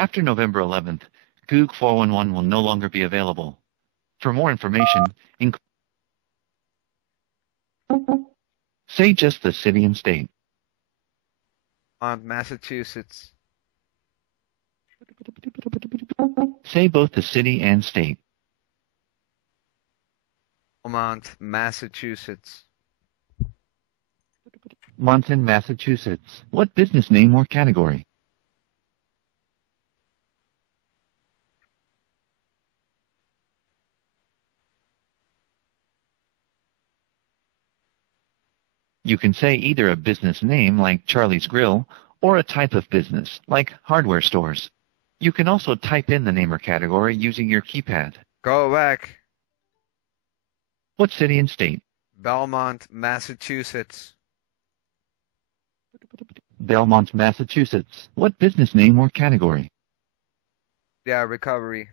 After November 11th, Goog 411 will no longer be available. For more information, say just the city and state. Massachusetts. Say both the city and state. Belmont, Massachusetts. Monson, Massachusetts. What business name or category? You can say either a business name like Charlie's Grill or a type of business like hardware stores. You can also type in the name or category using your keypad. Go back. What city and state? Belmont, Massachusetts. Belmont, Massachusetts. What business name or category? Yeah, recovery.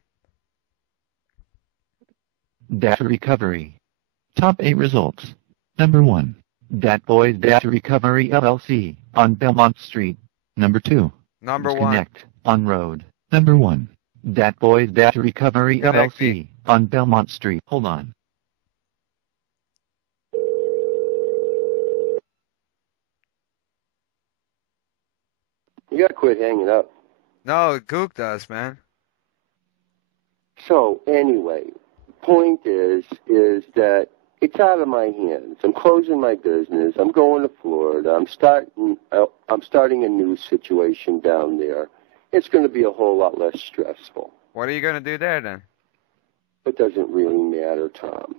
Data recovery. Top 8 results. Number 1. Dat Boys Data Recovery LLC on Belmont Street. Number 2. Number 1. Connect on road. Number 1. Dat Boys Data Recovery LLC on Belmont Street. Hold on. You gotta quit hanging up. No, Goog does, man. So anyway, point is that it's out of my hands. I'm closing my business. I'm going to Florida. I'm starting a new situation down there. It's going to be a whole lot less stressful. What are you going to do there then? It doesn't really matter, Tom.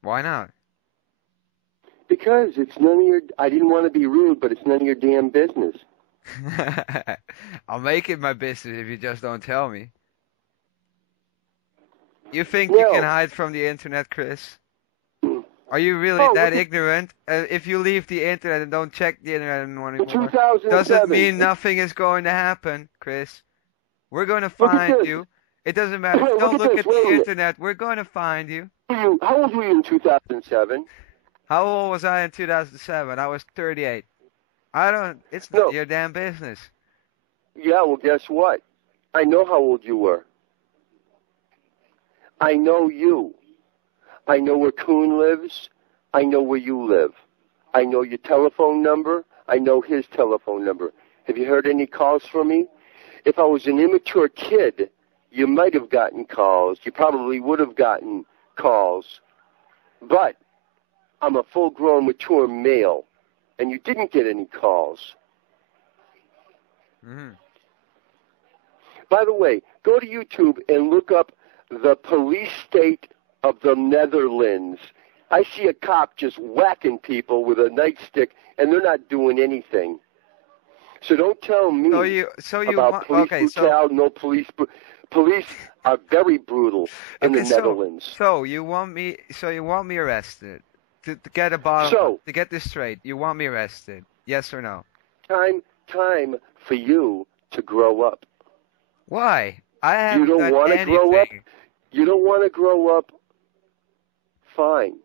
Why not? Because it's none of your... I didn't want to be rude, but it's none of your damn business. I'll make it my business if you just don't tell me. You think No. you can hide from the internet, Chris? Are you really that ignorant? If you leave the internet and don't check the internet anymore, doesn't mean nothing is going to happen, Chris. We're going to find you. It doesn't matter. Don't look at the internet. We're going to find you. How old were you in 2007? How old was I in 2007? I was 38. It's not your damn business. Yeah, well, guess what? I know how old you were. I know you. I know where Kuhn lives. I know where you live. I know your telephone number. I know his telephone number. Have you heard any calls from me? If I was an immature kid, you might have gotten calls. You probably would have gotten calls. But I'm a full-grown, mature male, and you didn't get any calls. Mm-hmm. By the way, go to YouTube and look up the police state of the Netherlands. I see a cop just whacking people with a nightstick, and they're not doing anything. So don't tell me about police brutality. No police. Police are very brutal in the Netherlands. So you want me arrested to get a bottom? To get this straight, you want me arrested? Yes or no? Time for you to grow up. Why? I haven't You don't want to grow up. You don't want to grow up. Fine.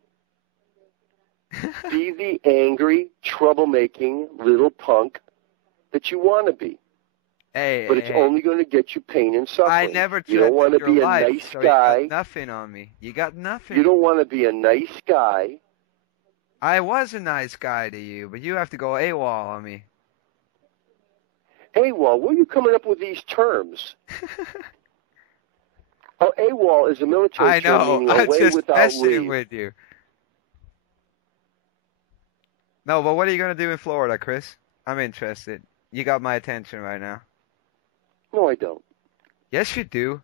Be the angry, troublemaking little punk that you want to be. But it's only going to get you pain and suffering. I never You don't want to be a nice guy. You got nothing on me. You got nothing. You don't want to be a nice guy. I was a nice guy to you, but you have to go AWOL on me. AWOL? Where are you coming up with these terms? Oh, AWOL is a military term meaning away without leave. With you. No, but what are you going to do in Florida, Chris? I'm interested. You got my attention right now. No, I don't. Yes, you do.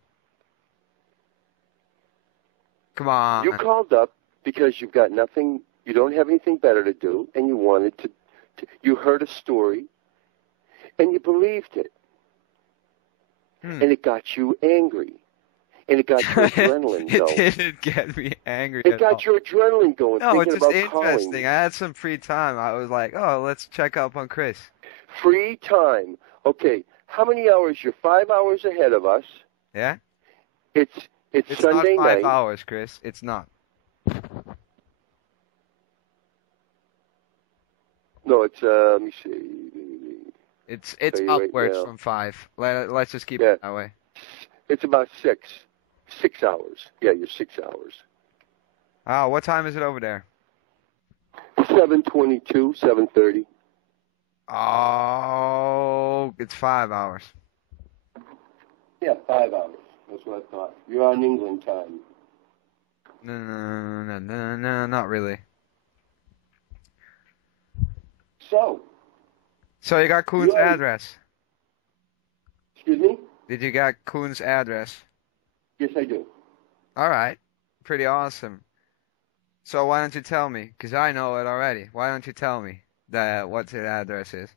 Come on. You called up because you've got nothing, you don't have anything better to do, and you wanted to you heard a story, and you believed it. And it got you angry. And it got your adrenaline going. It didn't get me angry It got your adrenaline going. No, it's just interesting. Calling. I had some free time. I was like, oh, let's check up on Chris. Free time. Okay, how many hours? You're 5 hours ahead of us. Yeah? It's Sunday not night. 5 hours, Chris. It's not. No, it's, let me see. It's upwards from 5. Let's just keep it that way. It's about 6. 6 hours. Yeah, you're 6 hours. Oh, what time is it over there? 7:22, 7:30. Oh, it's 5 hours. Yeah, 5 hours. That's what I thought. You're on England time. No, not really. So you got Koen's address? Excuse me? Did you get Koen's address? Yes, I do. All right. Pretty awesome. So why don't you tell me? Because I know it already. Why don't you tell me what his address is?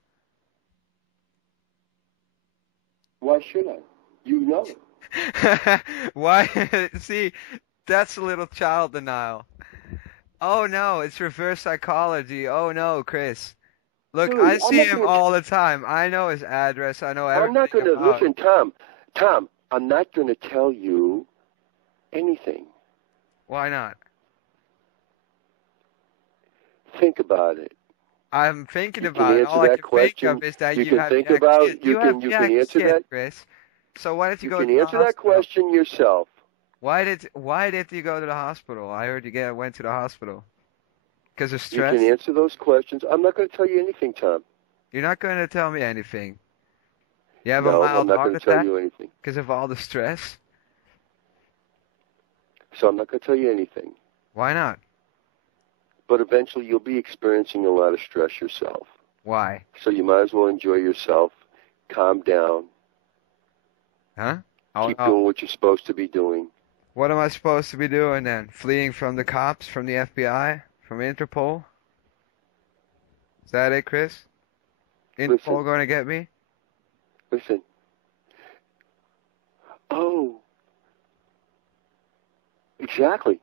Why should I? You know it. Why? See, that's a little child denial. Oh no, it's reverse psychology. Oh no, Chris. Look, dude, I see him all the time. I know his address. I know everything. I'm not going to listen, Tom. Tom, I'm not going to tell you anything. Why not? Think about it. I'm thinking about it. All I can think of is that you have think about. You can answer that, Chris. So why did you go? You can answer that question yourself. Why did you go to the hospital? I heard you went to the hospital. Because of stress? You can answer those questions. I'm not going to tell you anything, Tom. You're not going to tell me anything. You have no, a mild I'm not heart going to tell you anything. Because of all the stress? So I'm not going to tell you anything. Why not? But eventually you'll be experiencing a lot of stress yourself. Why? So you might as well enjoy yourself. Calm down. Huh? Keep doing what you're supposed to be doing. What am I supposed to be doing then? Fleeing from the cops, from the FBI? From Interpol? Is that it, Chris? Interpol going to get me? Listen. Oh. Exactly.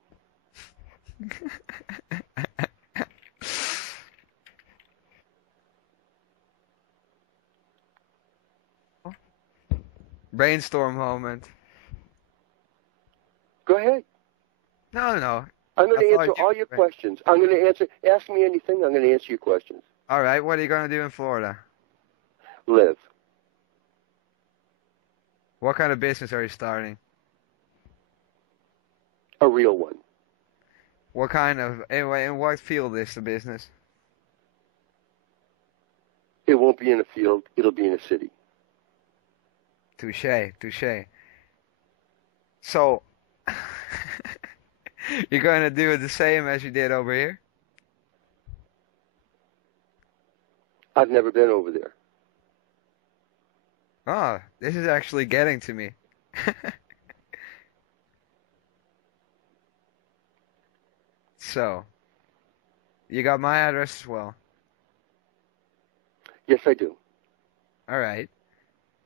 Brainstorm moment. Go ahead. No. I'm going to answer all your questions. I'm going to answer. Ask me anything. I'm going to answer your questions. All right. What are you going to do in Florida? Live. What kind of business are you starting? A real one. What kind of? Anyway, in what field is the business? It won't be in a field. It'll be in a city. Touché. So. You're going to do it the same as you did over here? I've never been over there. Oh, this is actually getting to me. So, you got my address as well? Yes, I do. All right.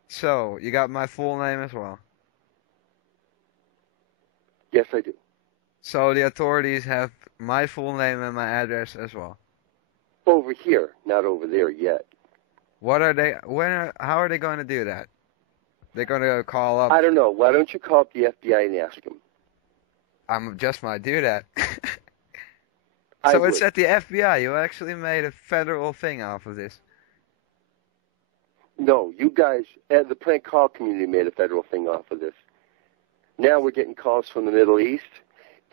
So, you got my full name as well? Yes, I do. So the authorities have my full name and my address as well? Over here, not over there yet. What are they? How are they going to do that? They're going to call up. I don't know. Why don't you call up the FBI and ask them? I just might do that. So it's at the FBI. You actually made a federal thing off of this. No, you guys, the prank call community made a federal thing off of this. Now we're getting calls from the Middle East.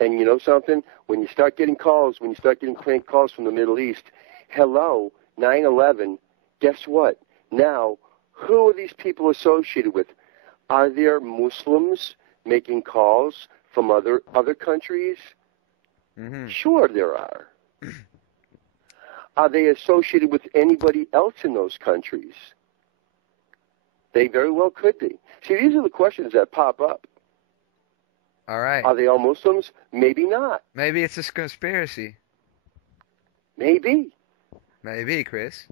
And you know something? When you start getting prank calls from the Middle East, hello, 9/11, guess what? Now, who are these people associated with? Are there Muslims making calls from other countries? Mm-hmm. Sure there are. Are they associated with anybody else in those countries? They very well could be. See, these are the questions that pop up. All right. Are they all Muslims? Maybe not. Maybe it's a conspiracy. Maybe. Maybe, Chris.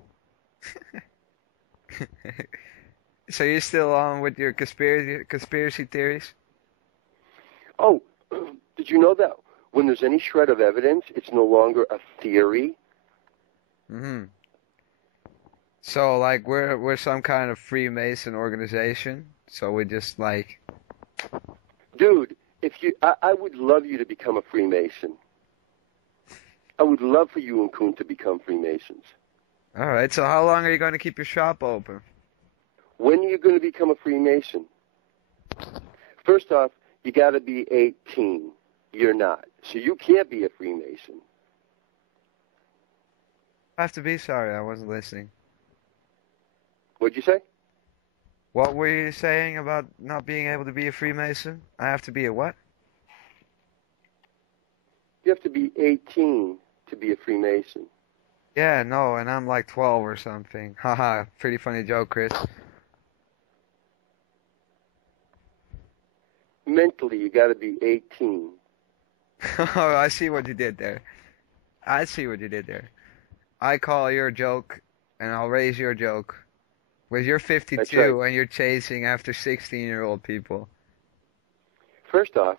So you're still on with your conspiracy theories? Oh, did you know that when there's any shred of evidence, it's no longer a theory? Mm-hmm. So, like, we're some kind of Freemason organization, so we just, like... Dude, I would love you to become a Freemason. I would love for you and Koen to become Freemasons. All right, so how long are you going to keep your shop open? When are you going to become a Freemason? First off, you got to be 18. You're not. So you can't be a Freemason. I have to be sorry, I wasn't listening. What'd you say? What were you saying about not being able to be a Freemason? I have to be a what? You have to be 18 to be a Freemason. Yeah, no, and I'm like 12 or something. Haha, pretty funny joke, Chris. Mentally, you got to be 18. Oh, I see what you did there. I see what you did there. I call your joke, and I'll raise your joke. Because you're 52 right. and you're chasing after 16-year-old people. First off,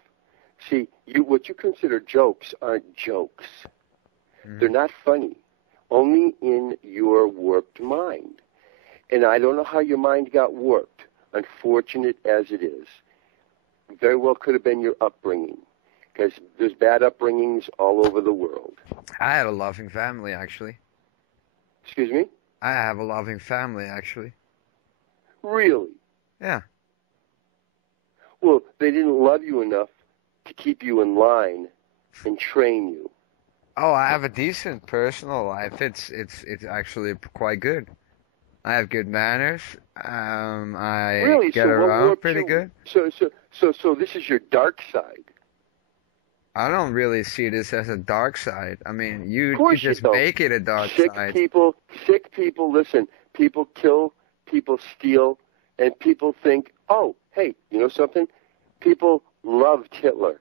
see, what you consider jokes aren't jokes. Mm-hmm. They're not funny. Only in your warped mind. And I don't know how your mind got warped, unfortunate as it is. Very well could have been your upbringing, because there's bad upbringings all over the world. I had a loving family, actually. Excuse me? I have a loving family, actually. Really? Yeah. Well, they didn't love you enough to keep you in line and train you. Oh, I have a decent personal life. It's actually quite good. I have good manners. I really? get around pretty good. So this is your dark side. I don't really see this as a dark side. I mean, you just make it a dark side. Sick people, listen, people kill, people steal, and people think, oh, hey, you know something? People loved Hitler.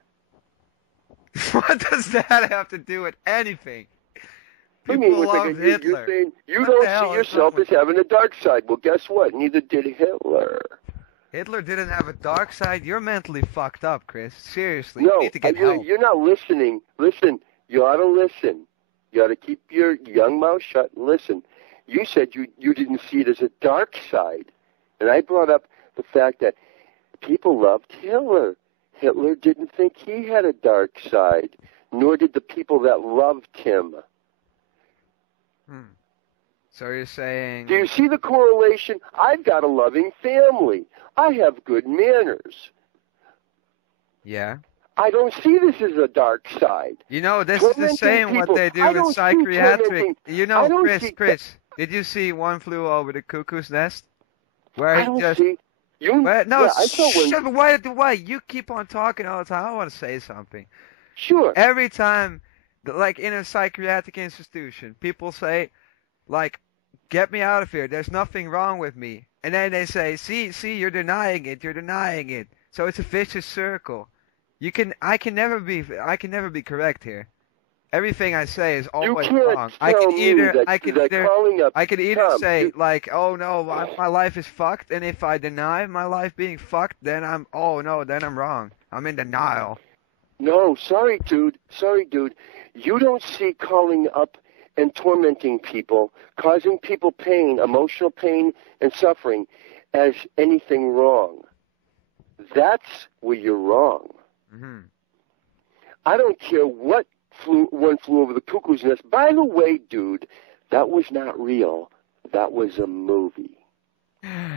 What does that have to do with anything? People loved Hitler. You're saying you don't see yourself as having a dark side. Well, guess what? Neither did Hitler. Hitler didn't have a dark side. You're mentally fucked up, Chris. Seriously, no, you need to get help. You're not listening. Listen, you ought to listen. You ought to keep your young mouth shut and listen. You said you didn't see it as a dark side. And I brought up the fact that people loved Hitler. Hitler didn't think he had a dark side, nor did the people that loved him. So you're saying... Do you see the correlation? I've got a loving family. I have good manners. Yeah. I don't see this as a dark side. You know, this is the same people. What they do in psychiatric... You know, Chris, did you see One Flew Over the Cuckoo's Nest? Where I don't just... see... Why? You keep on talking all the time. I want to say something. Sure. Every time, like in a psychiatric institution, people say, like, get me out of here. There's nothing wrong with me. And then they say, see, you're denying it. So it's a vicious circle. I can never be correct here. Everything I say is always wrong. I can either say like, oh no, my life is fucked, and if I deny my life being fucked, then I'm wrong. I'm in denial. No, sorry, dude. You don't see calling up and tormenting people, causing people pain, emotional pain and suffering, as anything wrong. That's where you're wrong. Mm-hmm. I don't care what One Flew Over the Cuckoo's Nest. By the way, dude, that was not real. That was a movie.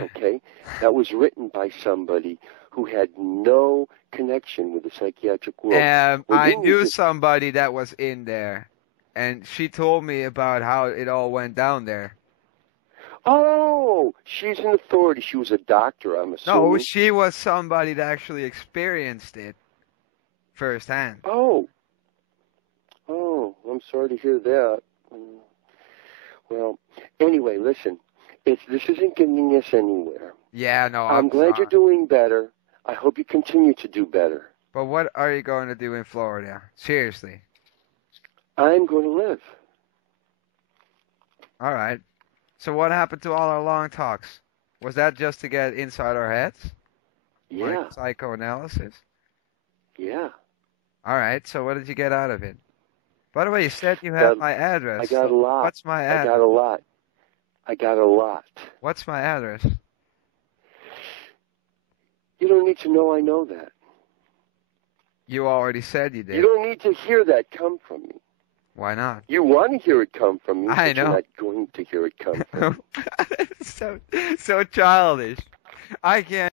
Okay? That was written by somebody who had no connection with the psychiatric world. I knew somebody that was in there, and she told me about how it all went down there. Oh, she's an authority. She was a doctor, I'm assuming. No, she was somebody that actually experienced it firsthand. Oh, I'm sorry to hear that. Well, anyway, listen. This isn't getting us anywhere. Yeah, no, I'm glad you're doing better. I hope you continue to do better. But what are you going to do in Florida? Seriously. I'm going to live. All right. So what happened to all our long talks? Was that just to get inside our heads? Yeah. Like psychoanalysis? Yeah. All right. So what did you get out of it? By the way, you said you had my address. I got a lot. What's my address? I got a lot. What's my address? You don't need to know I know that. You already said you did. You don't need to hear that come from me. Why not? You want to hear it come from me, I but know. you're not going to hear it come from me. So childish. I can't.